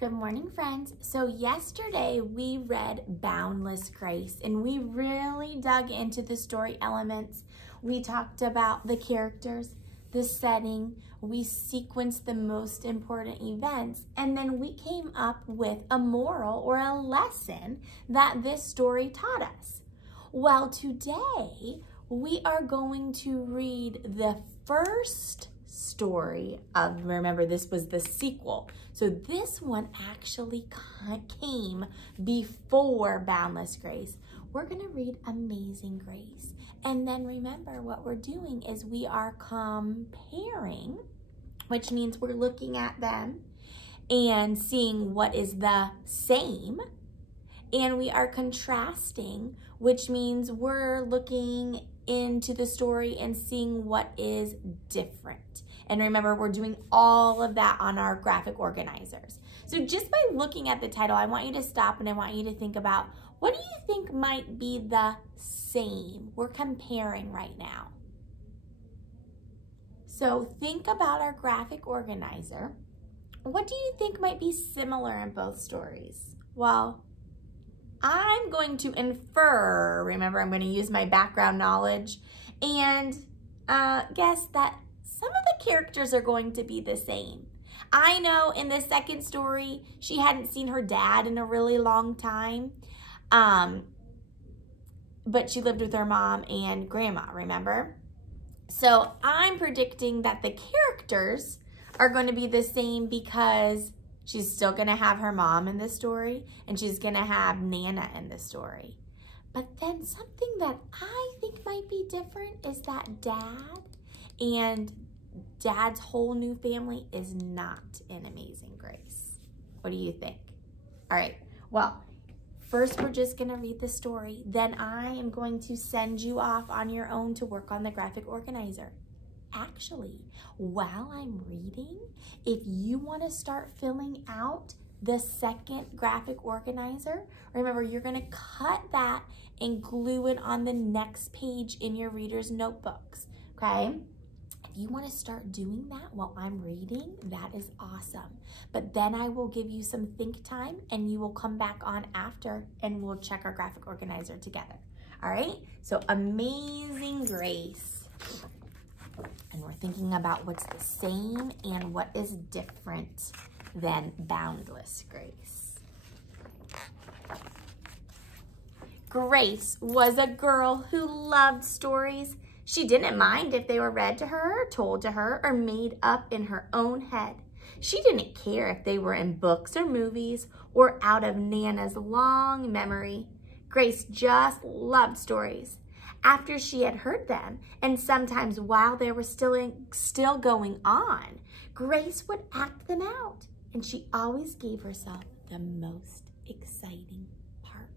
Good morning, friends. So yesterday we read Boundless Grace and we really dug into the story elements. We talked about the characters, the setting, we sequenced the most important events, and then we came up with a moral or a lesson that this story taught us. Well, today we are going to read the first story of, remember this was the sequel. So this one actually came before Boundless Grace. We're gonna read Amazing Grace. And then remember what we're doing is we are comparing, which means we're looking at them and seeing what is the same. And we are contrasting, which means we're looking into the story and seeing what is different. And remember, we're doing all of that on our graphic organizers. So just by looking at the title, I want you to stop and I want you to think about, what do you think might be the same? We're comparing right now. So think about our graphic organizer. What do you think might be similar in both stories? Well, I'm going to infer, remember I'm going to use my background knowledge, and guess that some of the characters are going to be the same. I know in the second story, she hadn't seen her dad in a really long time, but she lived with her mom and grandma, remember? So I'm predicting that the characters are going to be the same because she's still going to have her mom in this story, and she's going to have Nana in this story. But then something that I think might be different is that Dad and Dad's whole new family is not in Amazing Grace. What do you think? All right, well, first we're just going to read the story. Then I am going to send you off on your own to work on the graphic organizer. Actually, while I'm reading, if you want to start filling out the second graphic organizer, remember you're going to cut that and glue it on the next page in your reader's notebooks, okay? If you want to start doing that while I'm reading, that is awesome. But then I will give you some think time and you will come back on after and we'll check our graphic organizer together. All right, so Amazing Grace. And we're thinking about what's the same and what is different than Boundless Grace. Grace was a girl who loved stories. She didn't mind if they were read to her, or told to her, or made up in her own head. She didn't care if they were in books or movies or out of Nana's long memory. Grace just loved stories. After she had heard them, and sometimes while they were still going on, Grace would act them out, and she always gave herself the most exciting part.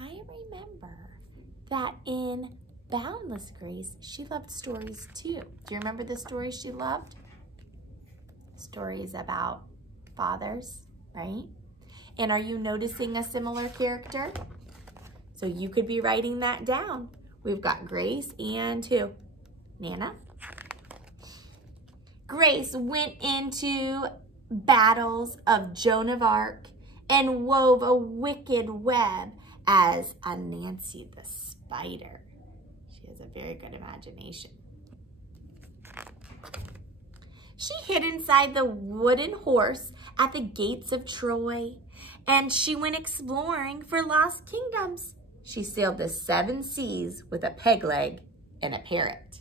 I remember that in Boundless Grace, she loved stories too. Do you remember the stories she loved? Stories about fathers, right? And are you noticing a similar character? So you could be writing that down. We've got Grace and who? Nana. Grace went into battles of Joan of Arc and wove a wicked web as Anansi the spider. She has a very good imagination. She hid inside the wooden horse at the gates of Troy, and she went exploring for lost kingdoms. She sailed the 7 seas with a peg leg and a parrot.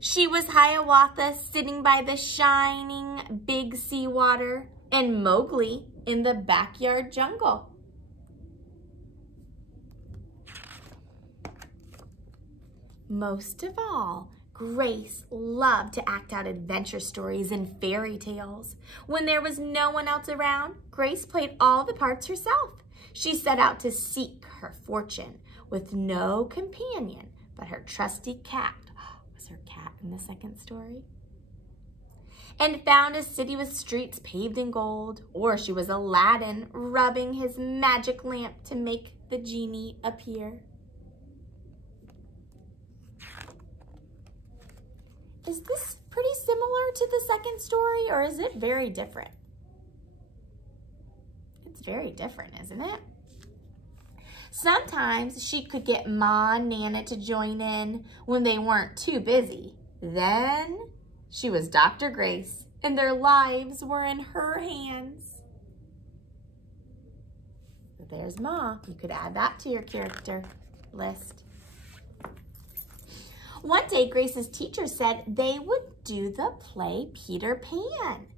She was Hiawatha sitting by the shining big seawater, and Mowgli in the backyard jungle. Most of all, Grace loved to act out adventure stories and fairy tales. When there was no one else around, Grace played all the parts herself. She set out to seek her fortune with no companion but her trusty cat. Was her cat in the second story? And found a city with streets paved in gold, or she was Aladdin rubbing his magic lamp to make the genie appear. is this pretty similar to the second story, or is it very different? It's very different, isn't it? Sometimes she could get Ma and Nana to join in when they weren't too busy. Then she was Dr. Grace, and their lives were in her hands. But there's Ma. You could add that to your character list. One day, Grace's teacher said they would do the play Peter Pan.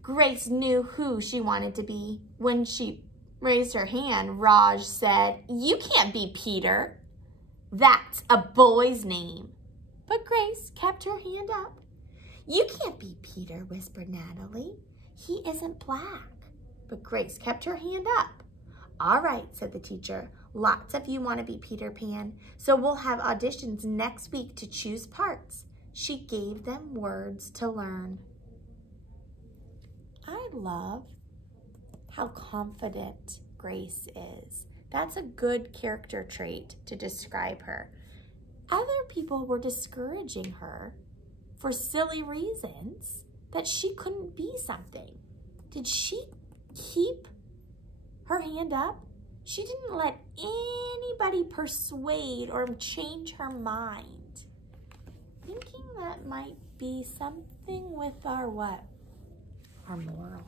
Grace knew who she wanted to be. When she raised her hand, Raj said, "You can't be Peter. That's a boy's name." But Grace kept her hand up. "You can't be Peter," whispered Natalie. "He isn't black." But Grace kept her hand up. "All right," said the teacher. "Lots of you want to be Peter Pan, so we'll have auditions next week to choose parts." She gave them words to learn. I love how confident Grace is. That's a good character trait to describe her. Other people were discouraging her for silly reasons that she couldn't be something. Did she keep her hand up? She didn't let anybody persuade or change her mind. Thinking that might be something with our what? Our moral.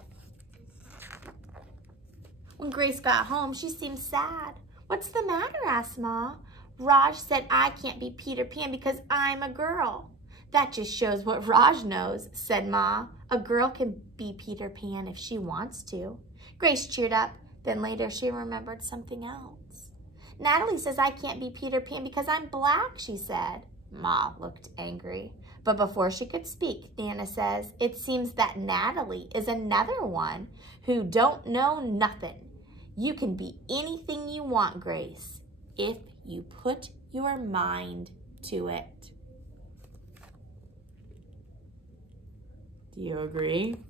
When Grace got home, she seemed sad. "What's the matter?" asked Ma. "Raj said I can't be Peter Pan because I'm a girl." "That just shows what Raj knows," said Ma. "A girl can be Peter Pan if she wants to." Grace cheered up. Then later she remembered something else. "Natalie says I can't be Peter Pan because I'm black," she said. Ma looked angry. But before she could speak, Nana says, "It seems that Natalie is another one who don't know nothing. You can be anything you want, Grace, if you put your mind to it." Do you agree?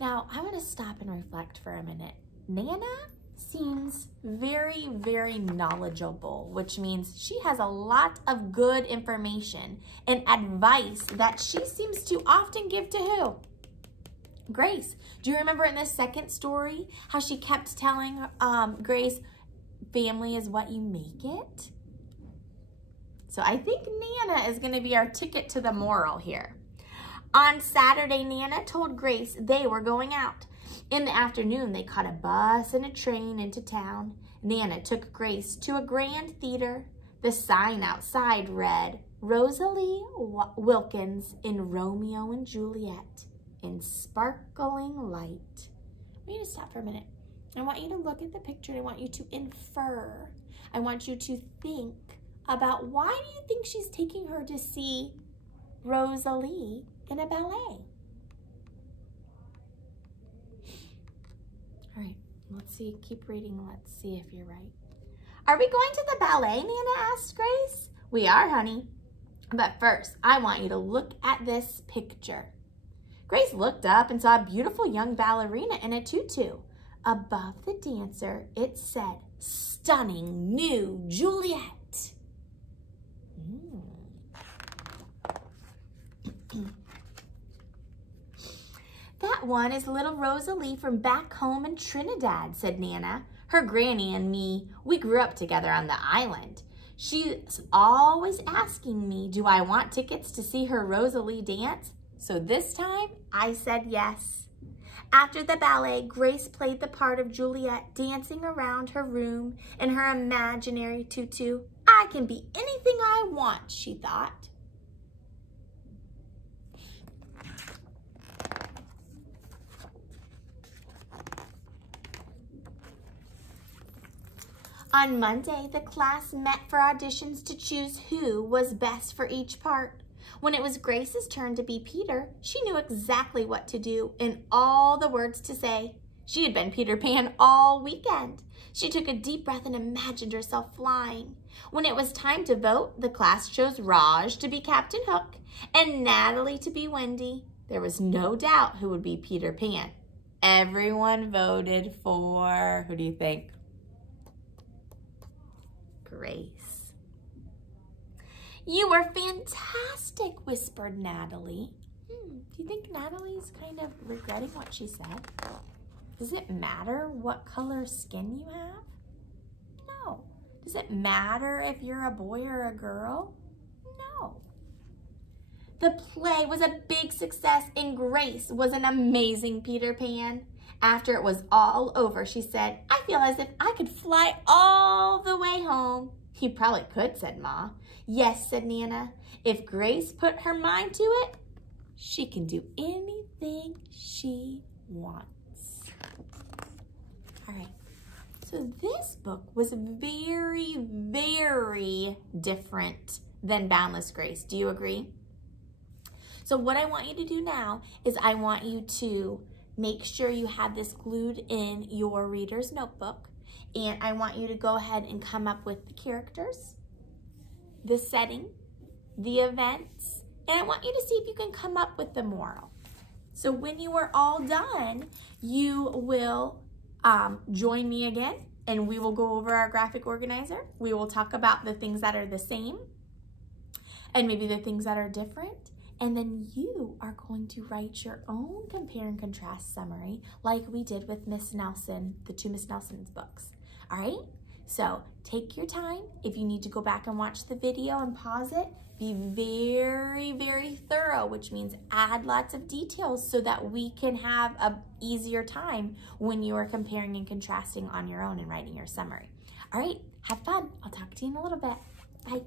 Now, I want to stop and reflect for a minute. Nana seems very, very knowledgeable, which means she has a lot of good information and advice that she seems to often give to who? Grace. Do you remember in the second story how she kept telling Grace, family is what you make it? So I think Nana is going to be our ticket to the moral here. On Saturday, Nana told Grace they were going out. In the afternoon, they caught a bus and a train into town. Nana took Grace to a grand theater. The sign outside read, "Rosalie Wilkins in Romeo and Juliet in sparkling light." We need to stop for a minute. I want you to look at the picture. I want you to infer. I want you to think about, why do you think she's taking her to see Rosalie in a ballet? All right, let's see, keep reading. Let's see if you're right. "Are we going to the ballet?" Nana asked Grace. "We are, honey. But first, I want you to look at this picture." Grace looked up and saw a beautiful young ballerina in a tutu. Above the dancer, it said, "Stunning new Juliet." "That one is little Rosalie from back home in Trinidad," said Nana. "Her granny and me, we grew up together on the island. She's always asking me, do I want tickets to see her Rosalie dance? So this time, I said yes." After the ballet, Grace played the part of Juliet, dancing around her room in her imaginary tutu. "I can be anything I want," she thought. On Monday, the class met for auditions to choose who was best for each part. When it was Grace's turn to be Peter, she knew exactly what to do and all the words to say. She had been Peter Pan all weekend. She took a deep breath and imagined herself flying. When it was time to vote, the class chose Raj to be Captain Hook and Natalie to be Wendy. There was no doubt who would be Peter Pan. Everyone voted for, who do you think? Grace. You were fantastic, whispered Natalie. Do you think Natalie's kind of regretting what she said? Does it matter what color skin you have? No. Does it matter if you're a boy or a girl? No. The play was a big success and Grace was an amazing Peter Pan. After it was all over, she said, I feel as if I could fly all the way home. You probably could, said Ma. Yes, said Nana. If Grace put her mind to it, she can do anything she wants. All right. So this book was very, very different than Boundless Grace. Do you agree? So what I want you to do now is I want you to make sure you have this glued in your reader's notebook. And I want you to go ahead and come up with the characters, the setting, the events, and I want you to see if you can come up with the moral. So when you are all done, you will join me again and we will go over our graphic organizer. We will talk about the things that are the same and maybe the things that are different. And then you are going to write your own compare and contrast summary like we did with Miss Nelson, the two Miss Nelson's books. All right? So take your time. If you need to go back and watch the video and pause it, be very, very thorough, which means add lots of details so that we can have an easier time when you are comparing and contrasting on your own and writing your summary. All right, have fun. I'll talk to you in a little bit. Bye.